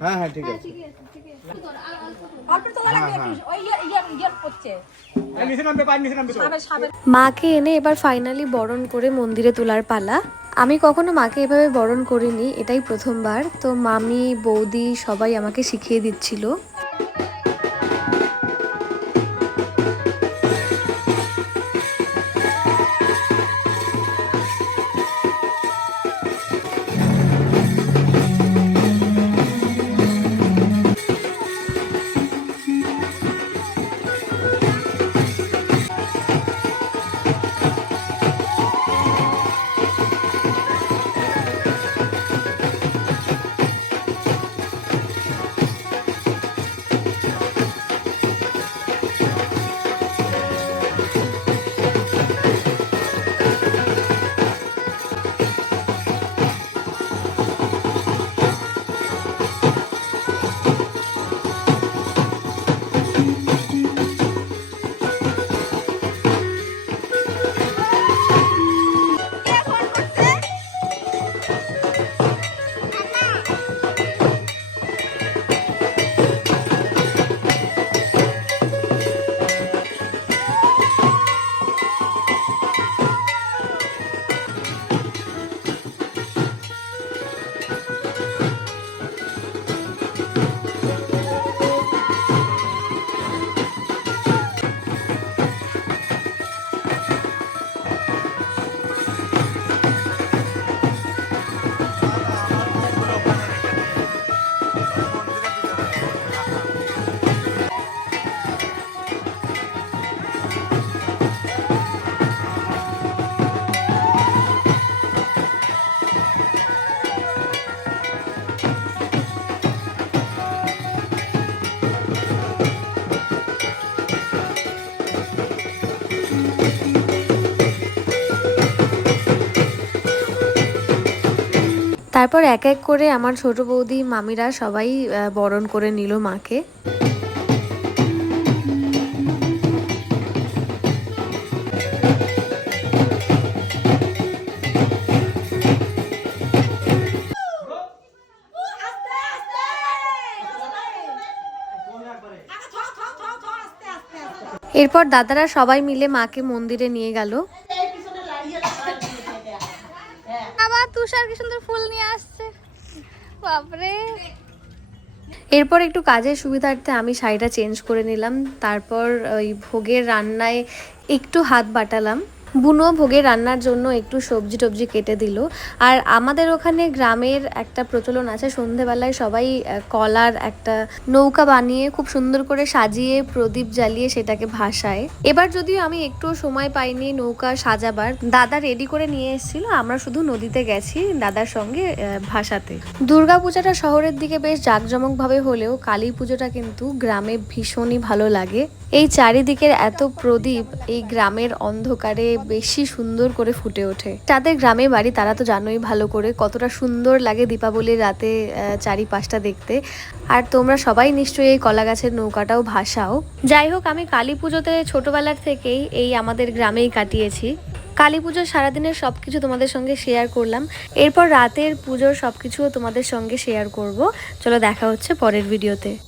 হ্যাঁ হ্যাঁ ঠিক আছে। মাকে এনে এবার ফাইনালি বরণ করে মন্দিরে তোলার পালা। আমি কখনো মাকে এভাবে বরণ করিনি, এটাই প্রথমবার। তো মামি, বৌদি সবাই আমাকে শিখিয়ে দিচ্ছিল। তারপর এক এক করে আমার ছোট বৌদি, মামিরা সবাই বরণ করে নিল মাকে। এরপর দাদারা সবাই মিলে মাকে মন্দিরে নিয়ে গেল। তুষার কি সুন্দর ফুল নিয়ে আসছে। বাপরে। এরপর একটু কাজের সুবিধার্থে আমি শাড়িটা চেঞ্জ করে নিলাম। তারপর ওই ভোগের রান্নায় একটু হাত বাটালাম। বুনো ভোগে রান্নার জন্য একটু সবজি টবজি কেটে দিল। আর আমাদের ওখানে গ্রামের একটা প্রচলন আছে, সন্ধেবেলায় সবাই কলার একটা নৌকা বানিয়ে খুব সুন্দর করে সাজিয়ে প্রদীপ জ্বালিয়ে সেটাকে ভাসায়। এবার যদিও আমি একটু সময় পাইনি নৌকা সাজাবার, দাদা রেডি করে নিয়ে এসেছিল, আমরা শুধু নদীতে গেছি দাদার সঙ্গে ভাসাতে। দুর্গা পূজাটা শহরের দিকে বেশ জাঁকজমকভাবে হলেও কালী পুজোটা কিন্তু গ্রামে ভীষণই ভালো লাগে। এই চারিদিকের এত প্রদীপ, এই গ্রামের অন্ধকারে বেশি সুন্দর করে ফুটে ওঠে। যাদের গ্রামে বাড়ি, তারা তো জানোই ভালো করে কতটা সুন্দর লাগে দীপাবলির রাতে চারিপাশটা দেখতে। আর তোমরা সবাই নিশ্চয়ই এই কলা গাছের নৌকাটাও ভাসাও। যাই হোক, আমি কালী পুজোতে ছোটবেলার থেকেই এই আমাদের গ্রামেই কাটিয়েছি। কালী পুজোর সারাদিনের সব কিছু তোমাদের সঙ্গে শেয়ার করলাম। এরপর রাতের পুজোর সব কিছুও তোমাদের সঙ্গে শেয়ার করব। চলো দেখা হচ্ছে পরের ভিডিওতে